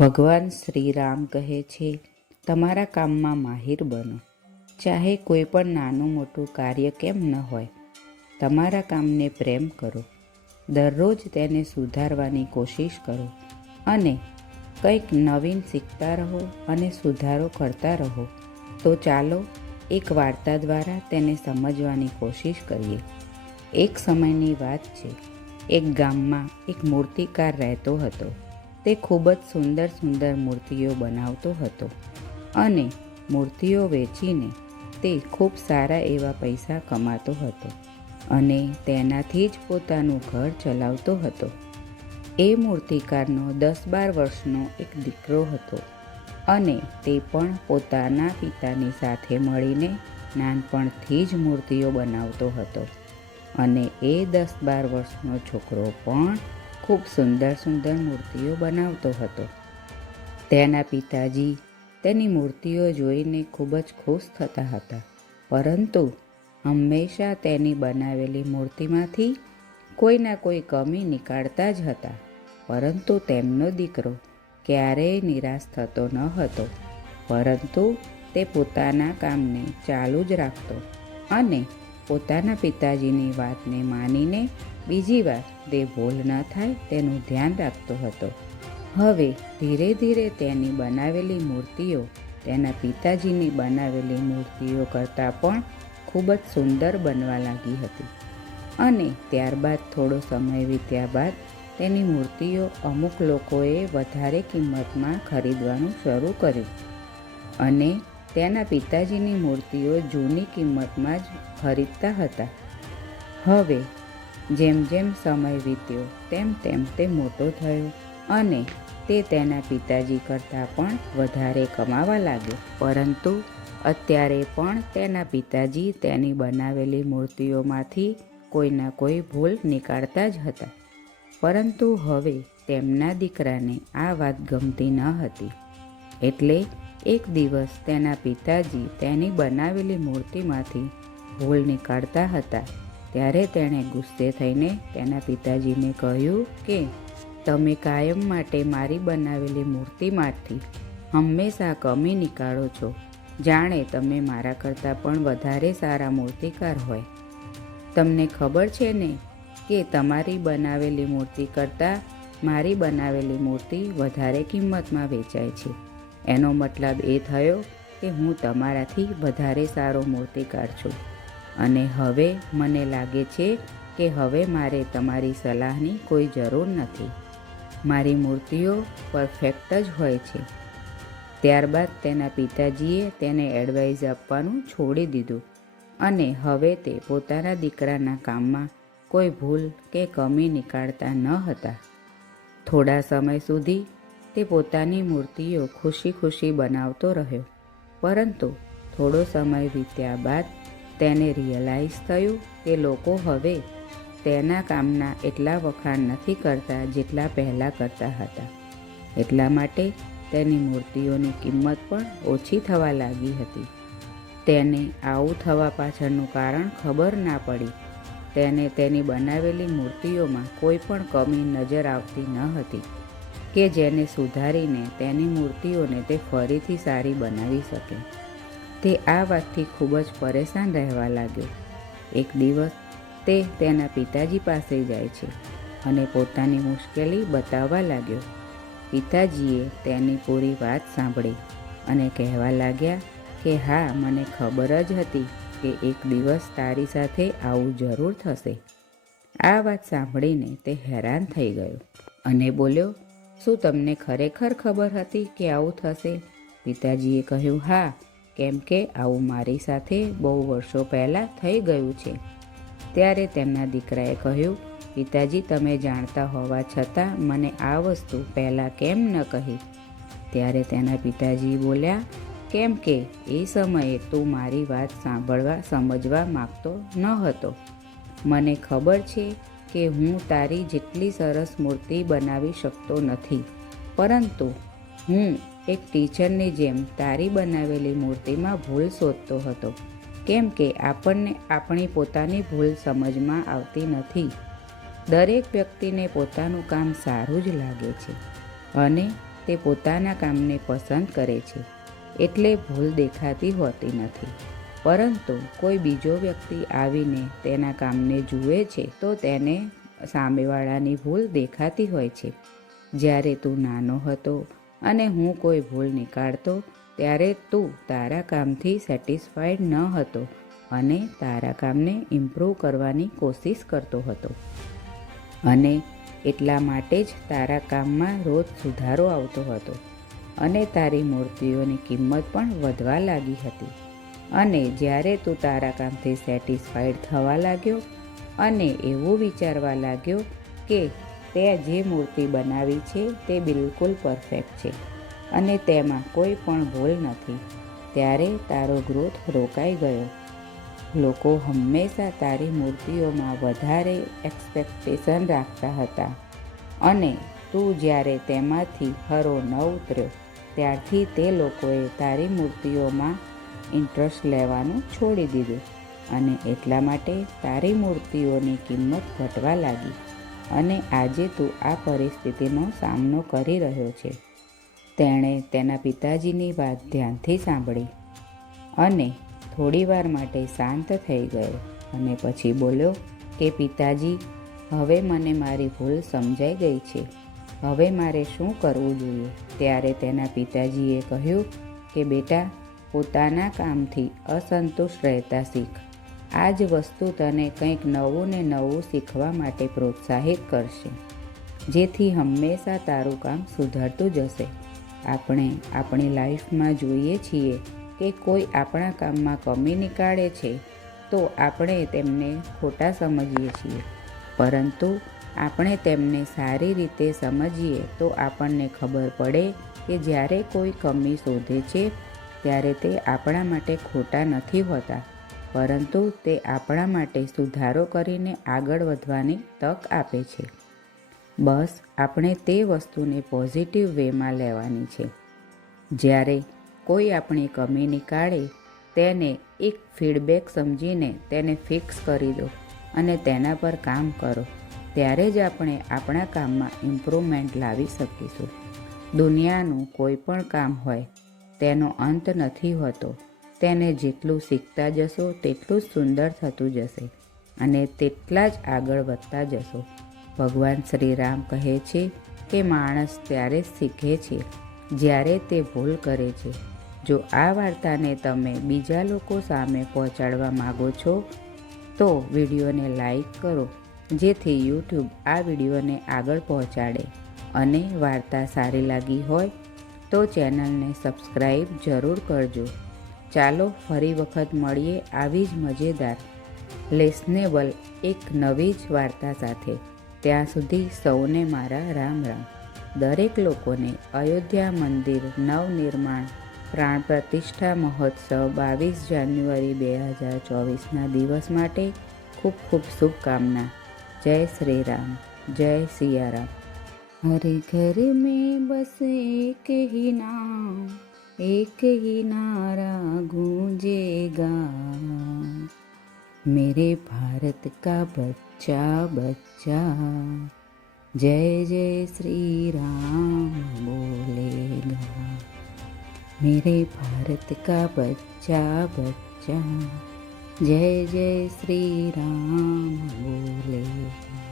ભગવાન શ્રી રામ કહે છે, તમારા કામમાં માહિર બનો. ચાહે કોઈ પણ નાનું મોટું કાર્ય કેમ ન હોય, તમારા કામને પ્રેમ કરો. દરરોજ તેને સુધારવાની કોશિશ કરો અને કંઈક નવીન શીખતા રહો અને સુધારો કરતા રહો. તો ચાલો એક વાર્તા દ્વારા તેને સમજવાની કોશિશ કરીએ. એક સમયની વાત છે. એક ગામમાં એક મૂર્તિકાર રહેતો હતો. તે ખૂબ જ સુંદર સુંદર મૂર્તિઓ બનાવતો હતો. અને મૂર્તિઓ વેચીને તે ખૂબ સારા એવા પૈસા કમાતો હતો અને તેનાથી જ પોતાનું ઘર ચલાવતો હતો. એ મૂર્તિકારનો દસ બાર વર્ષનો એક દીકરો હતો અને તે પણ પોતાના પિતાની સાથે મળીને નાનપણથી જ મૂર્તિઓ બનાવતો હતો. અને એ દસ બાર વર્ષનો છોકરો પણ ખૂબ સુંદર સુંદર મૂર્તિઓ બનાવતો હતો. તેના પિતાજી તેની મૂર્તિઓ જોઈને ખૂબ જ ખુશ થતા હતા. પરંતુ હંમેશા તેની બનાવેલી મૂર્તિમાંથી કોઈના કોઈ કમી નીકાળતા જ હતા. પરંતુ તેમનો દીકરો ક્યારેય નિરાશ થતો ન હતો. પરંતુ તે પોતાના કામને ચાલુ જ રાખતો અને પોતાના પિતાજીની વાતને માનીને બીજી વાર તે ભૂલ ન થાય તેનું ધ્યાન રાખતો હતો. હવે ધીરે ધીરે તેની બનાવેલી મૂર્તિઓ, તેના પિતાજીની બનાવેલી મૂર્તિઓ કરતાં પણ ખૂબ જ સુંદર બનવા લાગી હતી. અને ત્યારબાદ થોડો સમય વીત્યા બાદ તેની મૂર્તિઓ અમુક લોકોએ વધારે કિંમતમાં ખરીદવાનું શરૂ કર્યું. અને તેના પિતાજીની મૂર્તિઓ જૂની કિંમતમાં જ ખરીદતા હતા. હવે, જેમ જેમ સમય વીત્યો, તેમ તેમ તે મોટો થયો અને તે તેના પિતાજી કરતાં પણ વધારે કમાવા લાગ્યો. પરંતુ અત્યારે પણ તેના પિતાજી તેની બનાવેલી મૂર્તિઓમાંથી કોઈના કોઈ ભૂલ નીકાળતા જ હતા. પરંતુ હવે તેમના દીકરાને આ વાત ગમતી ન હતી. એટલે એક દિવસ તેના પિતાજી તેની બનાવેલી મૂર્તિમાંથી ભૂલ નીકાળતા હતા. ત્યારે તેણે ગુસ્સે થઈને તેના પિતાજીને કહ્યું કે, તમે કાયમ માટે મારી બનાવેલી મૂર્તિમાંથી હંમેશા કમી નીકાળો છો. જાણે તમે મારા કરતાં પણ વધારે સારા મૂર્તિકાર હોય. તમને ખબર છે ને કે તમારી બનાવેલી મૂર્તિ કરતાં મારી બનાવેલી મૂર્તિ વધારે કિંમતમાં વેચાય છે. એનો મતલબ એ થયો કે હું તમારાથી વધારે સારો મૂર્તિકાર છું. અને હવે મને લાગે છે કે હવે મારે તમારી સલાહની કોઈ જરૂર નથી. મારી મૂર્તિઓ પરફેક્ટ જ હોય છે. ત્યારબાદ તેના પિતાજીએ તેને એડવાઇસ આપવાનું છોડી દીધું. અને હવે તે પોતાના દીકરાના કામમાં કોઈ ભૂલ કે કમી નીકાળતા ન હતા. થોડા સમય સુધી તે પોતાની મૂર્તિઓ ખુશી ખુશી બનાવતો રહ્યો. પરંતુ થોડો સમય વીત્યા બાદ તેને રિયલાઇઝ થયું કે લોકો હવે તેના કામના એટલા વખાણ નથી કરતા જેટલા પહેલાં કરતા હતા. એટલા માટે તેની મૂર્તિઓની કિંમત પણ ઓછી થવા લાગી હતી. તેને આવું થવા પાછળનું કારણ ખબર ના પડી. તેને તેની બનાવેલી મૂર્તિઓમાં કોઈ પણ કમી નજર આવતી ન હતી. કે જેને સુધારીને તેની મૂર્તિઓને તે ફરીથી સારી બનાવી શકે. તે આ વાતથી ખૂબ જ પરેશાન રહેવા લાગ્યો. એક દિવસ તે તેના પિતાજી પાસે જાય છે અને પોતાની મુશ્કેલી બતાવવા લાગ્યો. પિતાજીએ તેની પૂરી વાત સાંભળી અને કહેવા લાગ્યા કે, હા, મને ખબર જ હતી કે એક દિવસ તારી સાથે આવું જરૂર થશે. આ વાત સાંભળીને તે હેરાન થઈ ગયો અને બોલ્યો શું તમને ખરેખર ખબર હતી કે આવું થશે? પિતાજીએ કહ્યું, હા, કેમ કે આવું મારી સાથે બહુ વર્ષો પહેલાં થઈ ગયું છે. ત્યારે તેમના દીકરાએ કહ્યું, પિતાજી, તમે જાણતા હોવા છતાં મને આ વસ્તુ પહેલાં કેમ ન કહી? ત્યારે તેના પિતાજી બોલ્યા, કેમ કે એ સમયે તું મારી વાત સાંભળવા, સમજવા માગતો ન હતો. મને ખબર છે કે હું તારી જેટલી સરસ મૂર્તિ બનાવી શકતો નથી. પરંતુ હું એક ટીચરની જેમ તારી બનાવેલી મૂર્તિમાં ભૂલ શોધતો હતો, કેમ કે આપણને આપણી પોતાની ભૂલ સમજમાં આવતી નથી. દરેક વ્યક્તિને પોતાનું કામ સારું જ લાગે છે અને તે પોતાના કામને પસંદ કરે છે, એટલે ભૂલ દેખાતી હોતી નથી. પરંતુ કોઈ બીજો વ્યક્તિ આવીને તેના કામને જુએ છે, તો તેને સામેવાળાની ભૂલ દેખાતી હોય છે. જ્યારે તું નાનો હતો અને હું કોઈ ભૂલ નીકાળતો, ત્યારે તું તારા કામથી સેટિસ્ફાઈડ ન હતો અને તારા કામને ઇમ્પ્રૂવ કરવાની કોશિશ કરતો હતો. અને એટલા માટે જ તારા કામમાં રોજ સુધારો આવતો હતો અને તારી મૂર્તિઓની કિંમત પણ વધવા લાગી હતી. અને જ્યારે તું તારા કામથી સેટિસ્ફાઈડ થવા લાગ્યો અને એવું વિચારવા લાગ્યો કે તે જે મૂર્તિ બનાવી છે તે બિલકુલ પરફેક્ટ છે અને તેમાં કોઈ પણ ભૂલ નથી, ત્યારે તારો ગ્રોથ રોકાઈ ગયો. લોકો હંમેશા તારી મૂર્તિઓમાં વધારે એક્સપેક્ટેશન રાખતા હતા અને તું જ્યારે તેમાંથી હરો ન ઉતર્યો ત્યારથી તે લોકોએ તારી મૂર્તિઓમાં ઇન્ટરેસ્ટ લેવાનું છોડી દીધું અને એટલા માટે તારી મૂર્તિઓની કિંમત ઘટવા લાગી અને આજે તું આ પરિસ્થિતિનો સામનો કરી રહ્યો છે. તેણે તેના પિતાજીની વાત ધ્યાનથી સાંભળી અને થોડીવાર માટે શાંત થઈ ગયો અને પછી બોલ્યો કે, પિતાજી, હવે મને મારી ભૂલ સમજાઈ ગઈ છે. હવે મારે શું કરવું જોઈએ? ત્યારે તેના પિતાજીએ કહ્યું કે, બેટા પોતાના કામથી અસંતુષ્ટ રહેતા શીખ. આ જ વસ્તુ તને કંઈક નવું ને નવું શીખવા માટે પ્રોત્સાહિત કરશે, જેથી હંમેશા તારું કામ સુધરતું જશે. આપણે આપણી લાઈફમાં જોઈએ છીએ કે કોઈ આપણા કામમાં કમી નીકાળે છે, તો આપણે તેમને ખોટા સમજીએ છીએ. પરંતુ આપણે તેમને સારી રીતે સમજીએ તો આપણને ખબર પડે કે જ્યારે કોઈ કમી શોધે છે ત્યારે તે આપણા માટે ખોટા નથી હોતા, પરંતુ તે આપણા માટે સુધારો કરીને આગળ વધવાની તક આપે છે. બસ, આપણે તે વસ્તુને પોઝિટિવ વેમાં લેવાની છે. જ્યારે કોઈ આપણી કમી નીકાળે, તેને એક ફીડબેક સમજીને તેને ફિક્સ કરી દો અને તેના પર કામ કરો. ત્યારે જ આપણે આપણા કામમાં ઇમ્પ્રુવમેન્ટ લાવી શકીશું. દુનિયાનું કોઈ પણ કામ હોય તેનો અંત નથી હોતો. તેને જેટલું શીખતા જશો, તેટલું જ સુંદર થતું જશે અને તેટલા જ આગળ વધતા જશો. ભગવાન શ્રી રામ કહે છે કે માણસ ત્યારે શીખે છે જ્યારે તે ભૂલ કરે છે. જો આ વાર્તાને તમે બીજા લોકો સામે પહોંચાડવા માગો છો, તો વિડીયોને લાઈક કરો, જેથી યુટ્યુબ આ વિડીયોને આગળ પહોંચાડે અને વાર્તા સારી લાગી હોય તો ચેનલને સબસ્ક્રાઈબ જરૂર કરજો. ચાલો ફરી વખત મળીએ આવી જ મજેદાર, લેસનેબલ એક નવી જ વાર્તા સાથે. ત્યાં સુધી સૌને મારા રામ રામ. દરેક લોકોને અયોધ્યા મંદિર નવનિર્માણ પ્રાણ પ્રતિષ્ઠા મહોત્સવ બાવીસ જાન્યુઆરી બે હજાર ચોવીસના દિવસ માટે ખૂબ ખૂબ શુભકામના. જય શ્રી રામ. જય સિયારામ. हर घर में बस एक ही नाम, एक ही नारा गूंजेगा। मेरे भारत का बच्चा बच्चा, जय जय श्री राम बोलेगा। मेरे भारत का बच्चा बच्चा, जय जय श्री राम बोलेगा।